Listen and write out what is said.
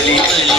你这里